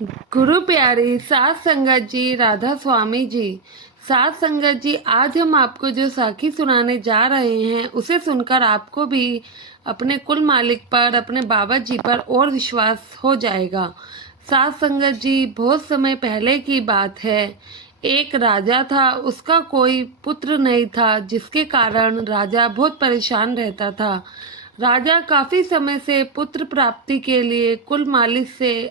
गुरु प्यारी सात संगत जी, राधा स्वामी जी। सात संगत जी, आज हम आपको जो साखी सुनाने जा रहे हैं उसे सुनकर आपको भी अपने कुल मालिक पर, अपने बाबा जी पर और विश्वास हो जाएगा। सात संगत जी, बहुत समय पहले की बात है। एक राजा था, उसका कोई पुत्र नहीं था, जिसके कारण राजा बहुत परेशान रहता था। राजा काफी समय से पुत्र प्राप्ति के लिए कुल मालिक से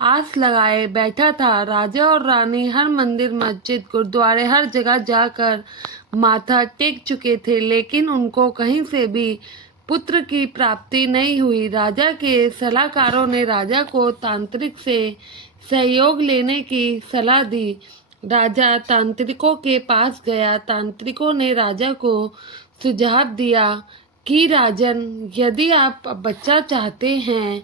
आस लगाए बैठा था। राजा और रानी हर मंदिर, मस्जिद, गुरुद्वारे, हर जगह जाकर माथा टेक चुके थे, लेकिन उनको कहीं से भी पुत्र की प्राप्ति नहीं हुई। राजा के सलाहकारों ने राजा को तांत्रिक से सहयोग लेने की सलाह दी। राजा तांत्रिकों के पास गया। तांत्रिकों ने राजा को सुझाव दिया कि राजन, यदि आप बच्चा चाहते हैं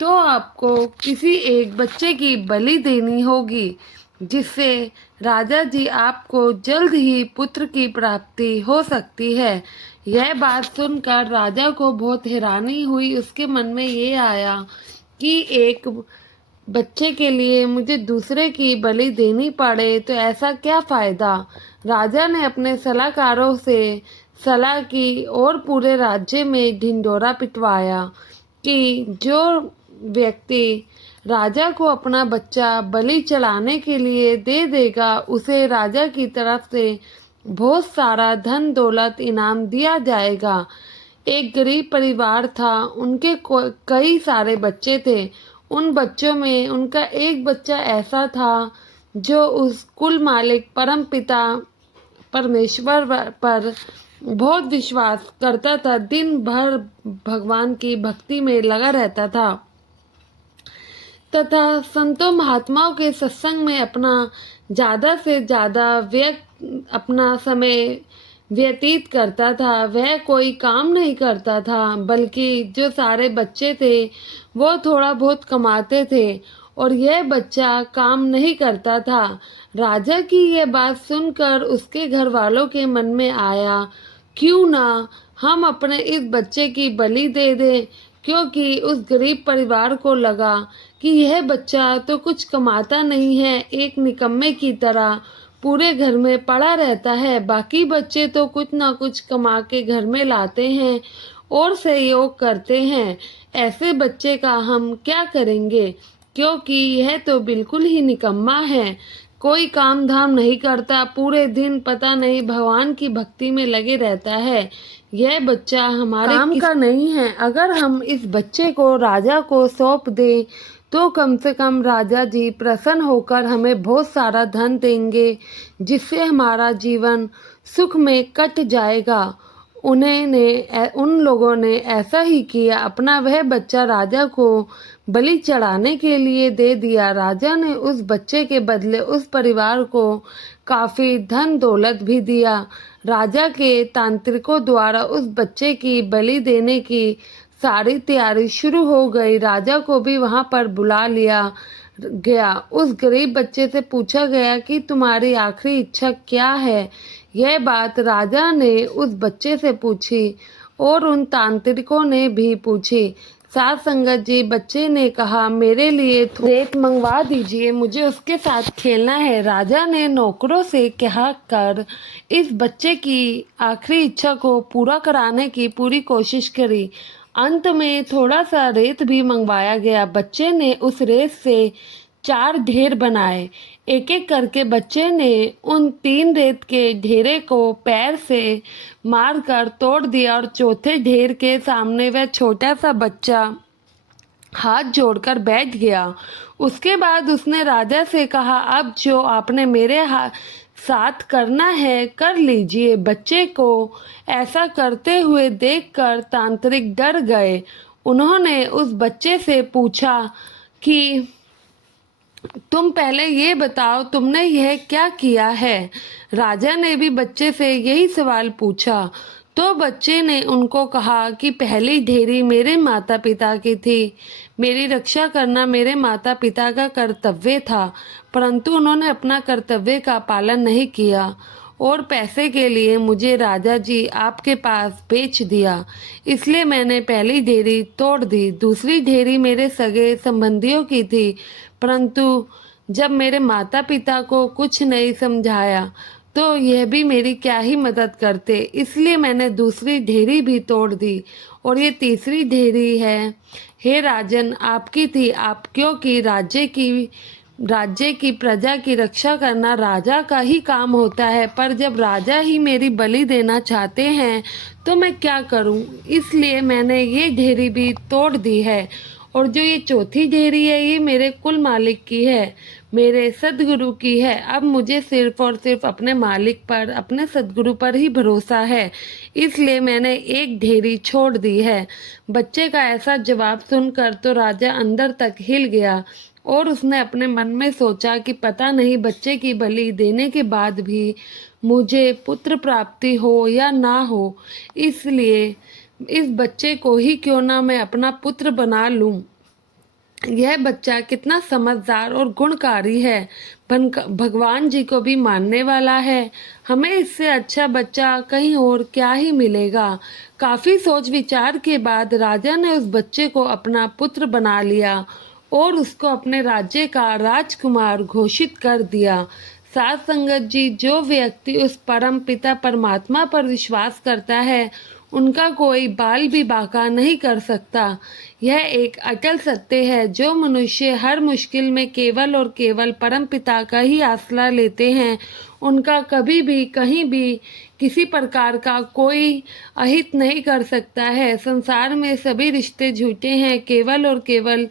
तो आपको किसी एक बच्चे की बलि देनी होगी, जिससे राजा जी आपको जल्द ही पुत्र की प्राप्ति हो सकती है। यह बात सुनकर राजा को बहुत हैरानी हुई। उसके मन में ये आया कि एक बच्चे के लिए मुझे दूसरे की बलि देनी पड़े तो ऐसा क्या फायदा। राजा ने अपने सलाहकारों से सलाह की और पूरे राज्य में ढिंढोरा पिटवाया कि जो व्यक्ति राजा को अपना बच्चा बलि चढ़ाने के लिए दे देगा, उसे राजा की तरफ से बहुत सारा धन दौलत इनाम दिया जाएगा। एक गरीब परिवार था, उनके कई सारे बच्चे थे। उन बच्चों में उनका एक बच्चा ऐसा था जो उस कुल मालिक परम पिता परमेश्वर पर बहुत विश्वास करता था। दिन भर भगवान की भक्ति में लगा रहता था तथा संतों महात्माओं के सत्संग में ज़्यादा से ज़्यादा अपना समय व्यतीत करता था। वह कोई काम नहीं करता था, बल्कि जो सारे बच्चे थे वो थोड़ा बहुत कमाते थे और यह बच्चा काम नहीं करता था। राजा की यह बात सुनकर उसके घर वालों के मन में आया, क्यों ना हम अपने इस बच्चे की बलि दे दें, क्योंकि उस गरीब परिवार को लगा कि यह बच्चा तो कुछ कमाता नहीं है, एक निकम्मे की तरह पूरे घर में पड़ा रहता है। बाकी बच्चे तो कुछ ना कुछ कमा के घर में लाते हैं और सहयोग करते हैं। ऐसे बच्चे का हम क्या करेंगे, क्योंकि यह तो बिल्कुल ही निकम्मा है, कोई काम धाम नहीं करता, पूरे दिन पता नहीं भगवान की भक्ति में लगे रहता है। यह बच्चा हमारे काम का नहीं है। अगर हम इस बच्चे को राजा को सौंप दें तो कम से कम राजा जी प्रसन्न होकर हमें बहुत सारा धन देंगे, जिससे हमारा जीवन सुख में कट जाएगा। उन लोगों ने ऐसा ही किया। अपना वह बच्चा राजा को बलि चढ़ाने के लिए दे दिया। राजा ने उस बच्चे के बदले उस परिवार को काफ़ी धन दौलत भी दिया। राजा के तांत्रिकों द्वारा उस बच्चे की बलि देने की सारी तैयारी शुरू हो गई। राजा को भी वहां पर बुला लिया गया। उस गरीब बच्चे से पूछा गया कि तुम्हारी आखिरी इच्छा क्या है। यह बात राजा ने उस बच्चे से पूछी और उन तांत्रिकों ने भी पूछी। सात संगत जी, बच्चे ने कहा, मेरे लिए रेत मंगवा दीजिए, मुझे उसके साथ खेलना है। राजा ने नौकरों से कहा कर इस बच्चे की आखिरी इच्छा को पूरा कराने की पूरी कोशिश करी। अंत में थोड़ा सा रेत भी मंगवाया गया। बच्चे ने उस रेत से 4 ढेर बनाए। एक एक करके बच्चे ने उन 3 रेत के ढेरे को पैर से मारकर तोड़ दिया और चौथे ढेर के सामने वह छोटा सा बच्चा हाथ जोड़कर बैठ गया। उसके बाद उसने राजा से कहा, अब जो आपने मेरे साथ करना है कर लीजिए। बच्चे को ऐसा करते हुए देखकर तांत्रिक डर गए। उन्होंने उस बच्चे से पूछा कि तुम पहले ये बताओ, तुमने यह क्या किया है। राजा ने भी बच्चे से यही सवाल पूछा तो बच्चे ने उनको कहा कि पहली ढेरी मेरे माता पिता की थी, मेरी रक्षा करना मेरे माता पिता का कर्तव्य था, परंतु उन्होंने अपना कर्तव्य का पालन नहीं किया और पैसे के लिए मुझे राजा जी आपके पास बेच दिया। इसलिए मैंने पहली ढेरी तोड़ दी। दूसरी ढेरी मेरे सगे संबंधियों की थी, परंतु जब मेरे माता पिता को कुछ नहीं समझाया तो यह भी मेरी क्या ही मदद करते, इसलिए मैंने दूसरी ढेरी भी तोड़ दी। और ये तीसरी ढेरी है, हे राजन आपकी थी, आप क्योंकि राज्य की प्रजा की रक्षा करना राजा का ही काम होता है, पर जब राजा ही मेरी बलि देना चाहते हैं तो मैं क्या करूं, इसलिए मैंने ये ढेरी भी तोड़ दी है। और जो ये चौथी ढेरी है ये मेरे कुल मालिक की है, मेरे सदगुरु की है। अब मुझे सिर्फ और सिर्फ अपने मालिक पर, अपने सदगुरु पर ही भरोसा है, इसलिए मैंने एक ढेरी छोड़ दी है। बच्चे का ऐसा जवाब सुनकर तो राजा अंदर तक हिल गया और उसने अपने मन में सोचा कि पता नहीं बच्चे की बलि देने के बाद भी मुझे पुत्र प्राप्ति हो या ना हो, इसलिए इस बच्चे को ही क्यों ना मैं अपना पुत्र बना लूं। यह बच्चा कितना समझदार और गुणकारी है, भगवान जी को भी मानने वाला है। हमें इससे अच्छा बच्चा कहीं और क्या ही मिलेगा। काफी सोच विचार के बाद राजा ने उस बच्चे को अपना पुत्र बना लिया और उसको अपने राज्य का राजकुमार घोषित कर दिया। साथ संगत जी, जो व्यक्ति उस परम पिता परमात्मा पर विश्वास करता है उनका कोई बाल भी बांका नहीं कर सकता। यह एक अटल सत्य है। जो मनुष्य हर मुश्किल में केवल और केवल परम पिता का ही आसरा लेते हैं उनका कभी भी कहीं भी किसी प्रकार का कोई अहित नहीं कर सकता है। संसार में सभी रिश्ते झूठे हैं, केवल और केवल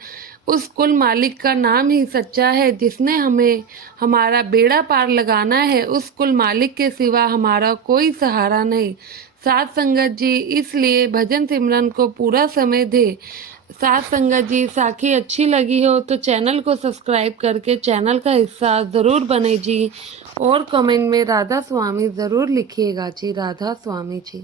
उस कुल मालिक का नाम ही सच्चा है जिसने हमें हमारा बेड़ा पार लगाना है। उस कुल मालिक के सिवा हमारा कोई सहारा नहीं। साथ संगत जी, इसलिए भजन सिमरन को पूरा समय दे। साथ संगत जी, साखी अच्छी लगी हो तो चैनल को सब्सक्राइब करके चैनल का हिस्सा ज़रूर बने जी। और कमेंट में राधा स्वामी ज़रूर लिखिएगा जी। राधा स्वामी जी।